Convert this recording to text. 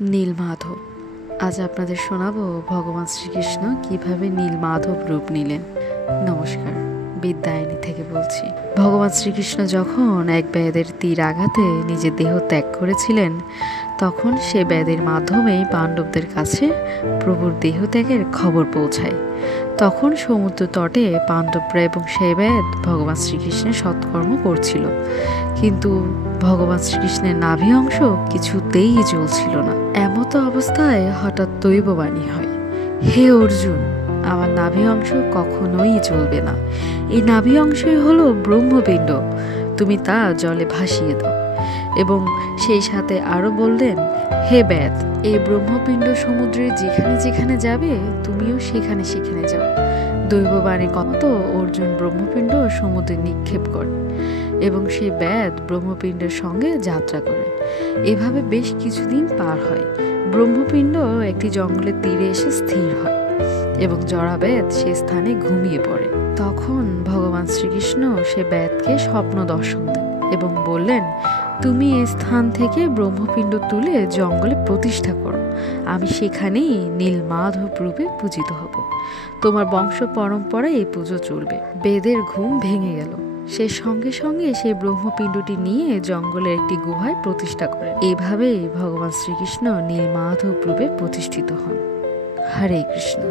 নীলমাধব। আজ আপনাদের শোনাবো ভগবান শ্রীকৃষ্ণ কিভাবে নীলমাধব রূপ নিলেন। নমস্কার, বিদ্যায়নী থেকে বলছি। ভগবান শ্রীকৃষ্ণ যখন এক ব্যাধের তীর আঘাতে নিজের দেহ ত্যাগ করেছিলেন, তখন সে ব্যাধের মাধ্যমে পাণ্ডবদের কাছে প্রভুর দেহত্যাগের খবর পৌঁছায়। তখন সমুদ্র তটে পাণ্ডবরা এবং সেই ব্যাধ ভগবান শ্রীকৃষ্ণের সৎকর্ম করছিল, কিন্তু ভগবান শ্রীকৃষ্ণের নাভি অংশ কিছুতেই জ্বলছিল না। এমতো অবস্থায় হঠাৎ দৈববাণী হয়, হে অর্জুন, আমার নাভি অংশ কখনোই জ্বলবে না। এই নাভি অংশই হলো ব্রহ্মপিণ্ড, তুমি তা জলে ভাসিয়ে দাও। এবং সেই সাথে আরো বললেন, হে ব্যাধ, এই ব্রহ্মপিণ্ড সমুদ্রের যেখানে যেখানে যাবে, তুমিও সেখানে সেখানে যাও। দৈববাণী কত অর্জুন ব্রহ্মপিণ্ড সমুদ্রে নিক্ষেপ করে এবং সেই ব্যাধ ব্রহ্মপিণ্ডের সঙ্গে যাত্রা করে। এভাবে বেশ কিছুদিন পার হয়। ব্রহ্মপিণ্ড একটি জঙ্গলের তীরে এসে স্থির হয় এবং জড়াবেদ সে স্থানে ঘুমিয়ে পড়ে। তখন ভগবান শ্রীকৃষ্ণ সে ব্যাধকে স্বপ্ন দর্শন দেন এবং বললেন, তুমি এই স্থান থেকে ব্রহ্মপিণ্ড তুলে জঙ্গলে প্রতিষ্ঠা করো, আমি সেখানেই নীলমাধব রূপে পূজিত হব। তোমার বংশ পরম্পরায় এই পুজো চলবে। বেদের ঘুম ভেঙে গেল। সে সঙ্গে সঙ্গে সেই ব্রহ্মপিণ্ডটি নিয়ে জঙ্গলের একটি গুহায় প্রতিষ্ঠা করেন। এইভাবেই ভগবান শ্রীকৃষ্ণ নীলমাধব রূপে প্রতিষ্ঠিত হন। হরে কৃষ্ণ।